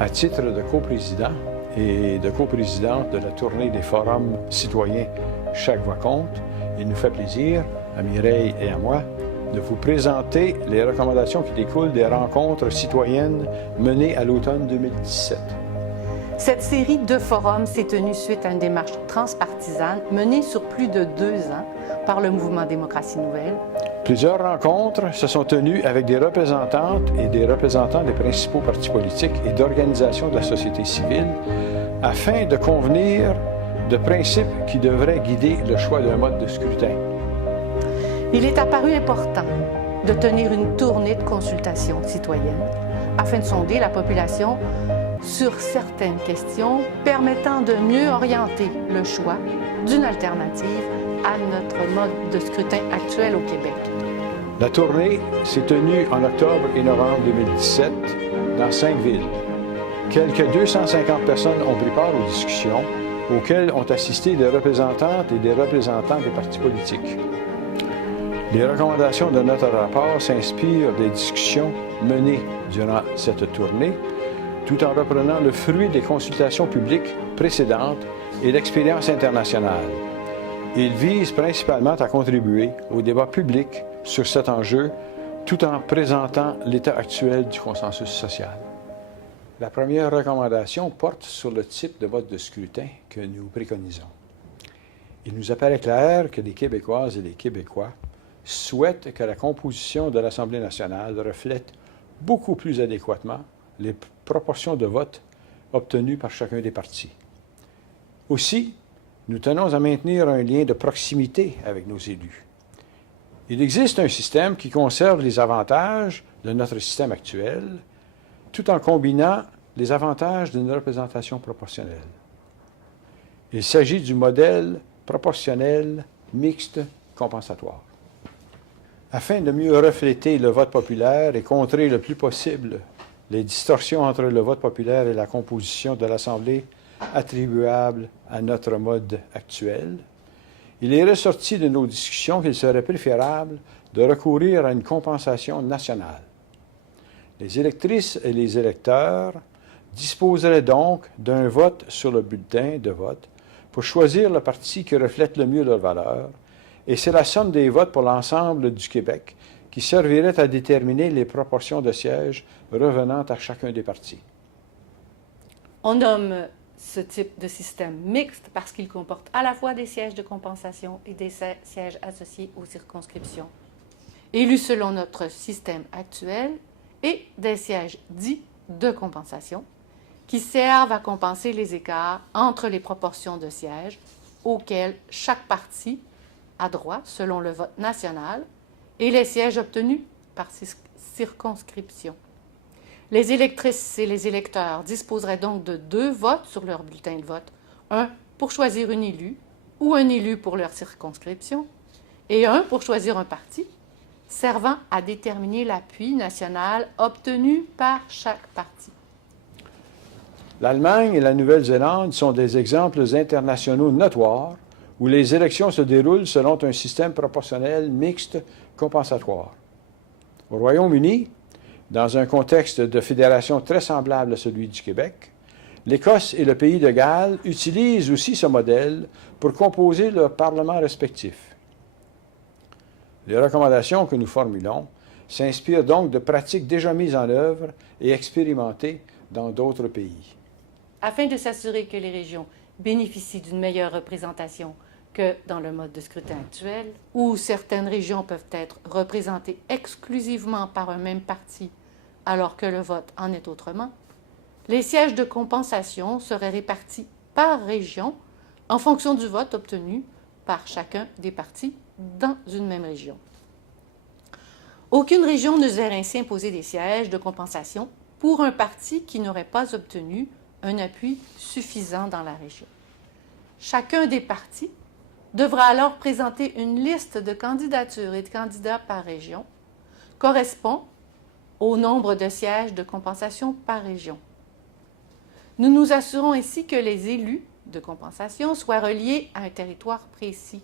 à titre de coprésident et de coprésidente de la tournée des forums citoyens Chaque voix compte, il nous fait plaisir, à Mireille et à moi, de vous présenter les recommandations qui découlent des rencontres citoyennes menées à l'automne 2017. Cette série de forums s'est tenue suite à une démarche transpartisane menée sur plus de 2 ans par le mouvement Démocratie Nouvelle. Plusieurs rencontres se sont tenues avec des représentantes et des représentants des principaux partis politiques et d'organisations de la société civile afin de convenir de principes qui devraient guider le choix d'un mode de scrutin. Il est apparu important de tenir une tournée de consultation citoyenne afin de sonder la population sur certaines questions permettant de mieux orienter le choix d'une alternative à notre mode de scrutin actuel au Québec. La tournée s'est tenue en octobre et novembre 2017 dans 5 villes. Quelques 250 personnes ont pris part aux discussions auxquelles ont assisté des représentantes et des représentants des partis politiques. Les recommandations de notre rapport s'inspirent des discussions menées durant cette tournée, tout en reprenant le fruit des consultations publiques précédentes et l'expérience internationale. Il vise principalement à contribuer au débat public sur cet enjeu, tout en présentant l'état actuel du consensus social. La première recommandation porte sur le type de mode de scrutin que nous préconisons. Il nous apparaît clair que les Québécoises et les Québécois souhaitent que la composition de l'Assemblée nationale reflète beaucoup plus adéquatement les proportions de vote obtenues par chacun des partis. Aussi, nous tenons à maintenir un lien de proximité avec nos élus. Il existe un système qui conserve les avantages de notre système actuel, tout en combinant les avantages d'une représentation proportionnelle. Il s'agit du modèle proportionnel mixte compensatoire. Afin de mieux refléter le vote populaire et contrer le plus possible les distorsions entre le vote populaire et la composition de l'Assemblée attribuable à notre mode actuel, il est ressorti de nos discussions qu'il serait préférable de recourir à une compensation nationale. Les électrices et les électeurs disposeraient donc d'un vote sur le bulletin de vote pour choisir le parti qui reflète le mieux leurs valeurs, et c'est la somme des votes pour l'ensemble du Québec qui servirait à déterminer les proportions de sièges revenant à chacun des partis. On nomme ce type de système mixte parce qu'il comporte à la fois des sièges de compensation et des sièges associés aux circonscriptions, élus selon notre système actuel, et des sièges dits de compensation, qui servent à compenser les écarts entre les proportions de sièges auxquels chaque parti a droit selon le vote national et les sièges obtenus par circonscription. Les électrices et les électeurs disposeraient donc de 2 votes sur leur bulletin de vote, un pour choisir un élu ou un élu pour leur circonscription et un pour choisir un parti, servant à déterminer l'appui national obtenu par chaque parti. L'Allemagne et la Nouvelle-Zélande sont des exemples internationaux notoires où les élections se déroulent selon un système proportionnel mixte compensatoire. Au Royaume-Uni, dans un contexte de fédération très semblable à celui du Québec, l'Écosse et le Pays de Galles utilisent aussi ce modèle pour composer leurs parlements respectifs. Les recommandations que nous formulons s'inspirent donc de pratiques déjà mises en œuvre et expérimentées dans d'autres pays. Afin de s'assurer que les régions bénéficient d'une meilleure représentation que dans le mode de scrutin actuel, où certaines régions peuvent être représentées exclusivement par un même parti, alors que le vote en est autrement, les sièges de compensation seraient répartis par région en fonction du vote obtenu par chacun des partis dans une même région. Aucune région ne se verrait ainsi imposer des sièges de compensation pour un parti qui n'aurait pas obtenu un appui suffisant dans la région. Chacun des partis devra alors présenter une liste de candidatures et de candidats par région correspond au nombre de sièges de compensation par région. Nous nous assurons ainsi que les élus de compensation soient reliés à un territoire précis.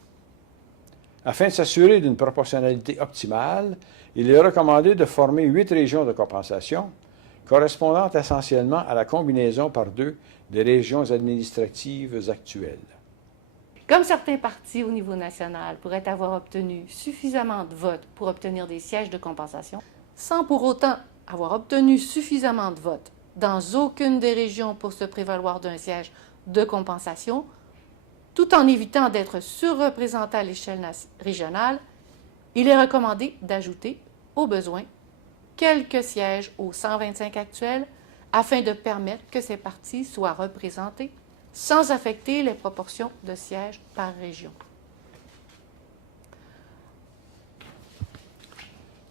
Afin de s'assurer d'une proportionnalité optimale, il est recommandé de former 8 régions de compensation correspondant essentiellement à la combinaison par 2 des régions administratives actuelles. Comme certains partis au niveau national pourraient avoir obtenu suffisamment de votes pour obtenir des sièges de compensation, sans pour autant avoir obtenu suffisamment de votes dans aucune des régions pour se prévaloir d'un siège de compensation, tout en évitant d'être surreprésentés à l'échelle régionale, il est recommandé d'ajouter, au besoin, quelques sièges aux 125 actuels afin de permettre que ces partis soient représentés sans affecter les proportions de sièges par région.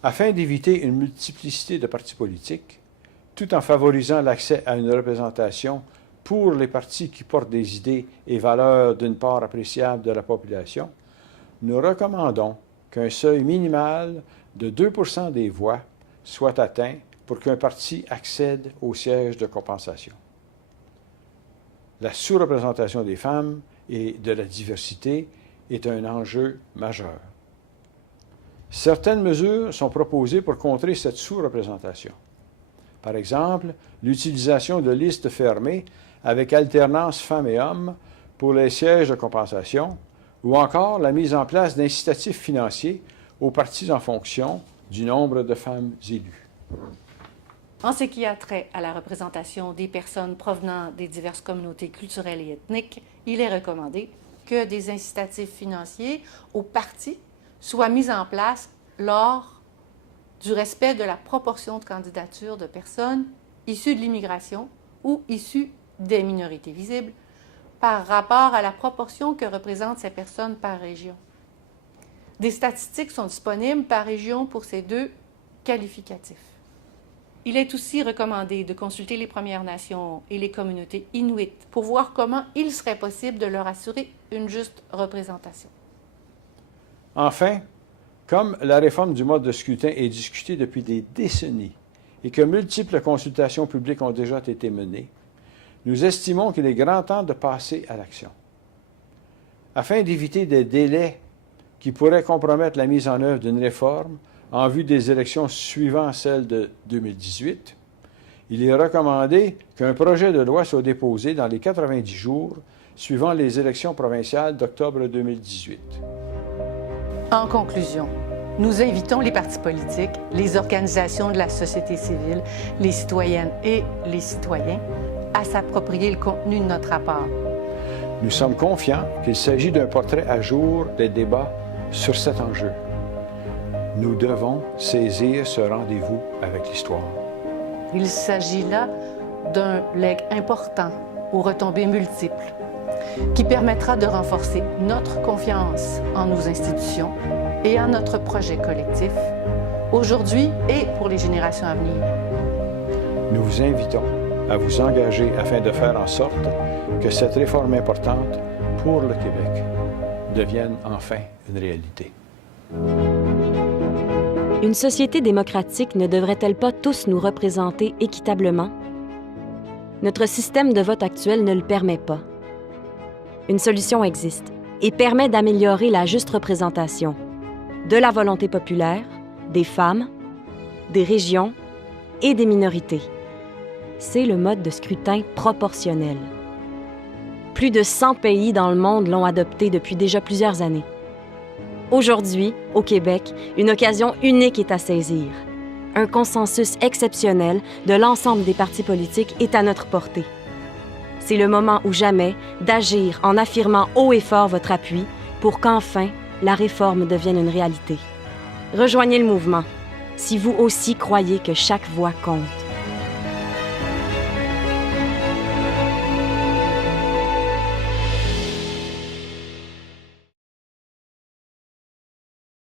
Afin d'éviter une multiplicité de partis politiques, tout en favorisant l'accès à une représentation pour les partis qui portent des idées et valeurs d'une part appréciable de la population, nous recommandons qu'un seuil minimal de 2 % des voix soit atteint pour qu'un parti accède au siège de compensation. La sous-représentation des femmes et de la diversité est un enjeu majeur. Certaines mesures sont proposées pour contrer cette sous-représentation. Par exemple, l'utilisation de listes fermées avec alternance femmes et hommes pour les sièges de compensation ou encore la mise en place d'incitatifs financiers aux partis en fonction du nombre de femmes élues. En ce qui a trait à la représentation des personnes provenant des diverses communautés culturelles et ethniques, il est recommandé que des incitatifs financiers aux partis soient mis en place lors du respect de la proportion de candidatures de personnes issues de l'immigration ou issues des minorités visibles par rapport à la proportion que représentent ces personnes par région. Des statistiques sont disponibles par région pour ces 2 qualificatifs. Il est aussi recommandé de consulter les Premières Nations et les communautés inuites pour voir comment il serait possible de leur assurer une juste représentation. Enfin, comme la réforme du mode de scrutin est discutée depuis des décennies et que multiples consultations publiques ont déjà été menées, nous estimons qu'il est grand temps de passer à l'action. Afin d'éviter des délais qui pourraient compromettre la mise en œuvre d'une réforme en vue des élections suivant celles de 2018, il est recommandé qu'un projet de loi soit déposé dans les 90 jours suivant les élections provinciales d'octobre 2018. En conclusion, nous invitons les partis politiques, les organisations de la société civile, les citoyennes et les citoyens à s'approprier le contenu de notre rapport. Nous sommes confiants qu'il s'agit d'un portrait à jour des débats sur cet enjeu. Nous devons saisir ce rendez-vous avec l'histoire. Il s'agit là d'un legs important aux retombées multiples qui permettra de renforcer notre confiance en nos institutions et en notre projet collectif, aujourd'hui et pour les générations à venir. Nous vous invitons à vous engager afin de faire en sorte que cette réforme importante pour le Québec devienne enfin une réalité. Une société démocratique ne devrait-elle pas tous nous représenter équitablement? Notre système de vote actuel ne le permet pas. Une solution existe et permet d'améliorer la juste représentation de la volonté populaire, des femmes, des régions et des minorités. C'est le mode de scrutin proportionnel. Plus de 100 pays dans le monde l'ont adopté depuis déjà plusieurs années. Aujourd'hui, au Québec, une occasion unique est à saisir. Un consensus exceptionnel de l'ensemble des partis politiques est à notre portée. C'est le moment ou jamais d'agir en affirmant haut et fort votre appui pour qu'enfin la réforme devienne une réalité. Rejoignez le mouvement si vous aussi croyez que chaque voix compte.